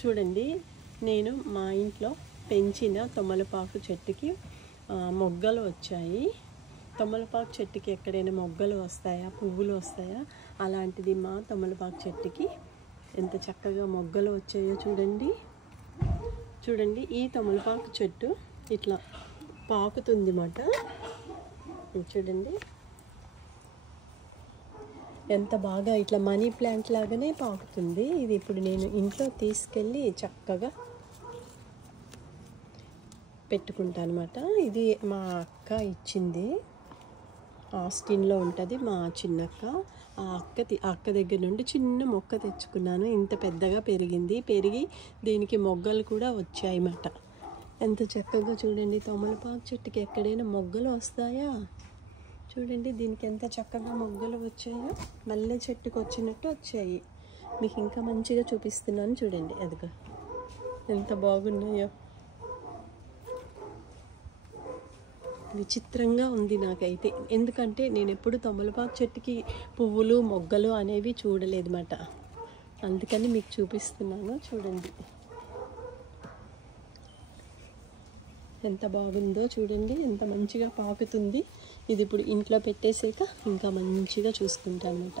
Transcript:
చూడండి, నేను మా ఇంట్లో పెంచిన తమలపాకు చెట్టుకి మొగ్గలు వచ్చాయి. తమలపాకు చెట్టుకి ఎక్కడైనా మొగ్గలు వస్తాయా, పువ్వులు వస్తాయా? అలాంటిది మా తమలపాకు చెట్టుకి ఎంత చక్కగా మొగ్గలు వచ్చాయో చూడండి. చూడండి, ఈ తమలపాకు చెట్టు ఇట్లా పాకుతుంది మాట. చూడండి ఎంత బాగా ఇట్లా మనీ ప్లాంట్ లాగానే పాకుతుంది. ఇది ఇప్పుడు నేను ఇంట్లో తీసుకెళ్ళి చక్కగా పెట్టుకుంటాను అన్నమాట. ఇది మా అక్క ఇచ్చింది, ఆస్టిన్లో ఉంటుంది మా చిన్నక్క. ఆ అక్క దగ్గర నుండి చిన్న మొక్క తెచ్చుకున్నాను. ఇంత పెద్దగా పెరిగి దీనికి మొగ్గలు కూడా వచ్చాయన్నమాట. ఎంత చక్కగా చూడండి, తమలపాకు చెట్టుకి ఎక్కడైనా మొగ్గలు వస్తాయా? చూడండి దీనికి ఎంత చక్కగా మొగ్గలు వచ్చాయో, మల్లె చెట్టుకు వచ్చినట్టు వచ్చాయి. మీకు ఇంకా మంచిగా చూపిస్తున్నాను చూడండి, అదిగో ఎంత బాగున్నాయో. విచిత్రంగా ఉంది నాకైతే, ఎందుకంటే నేను ఎప్పుడు తమలపాకు చెట్టుకి పువ్వులు మొగ్గలు అనేవి చూడలేదు మాట. అందుకని మీకు చూపిస్తున్నాను చూడండి, ఎంత బాగుందో చూడండి, ఎంత మంచిగా పాకుతుంది. ఇది ఇప్పుడు ఇంట్లో పెట్టేసాక ఇంకా మంచిగా చూసుకుంటాను అన్నమాట.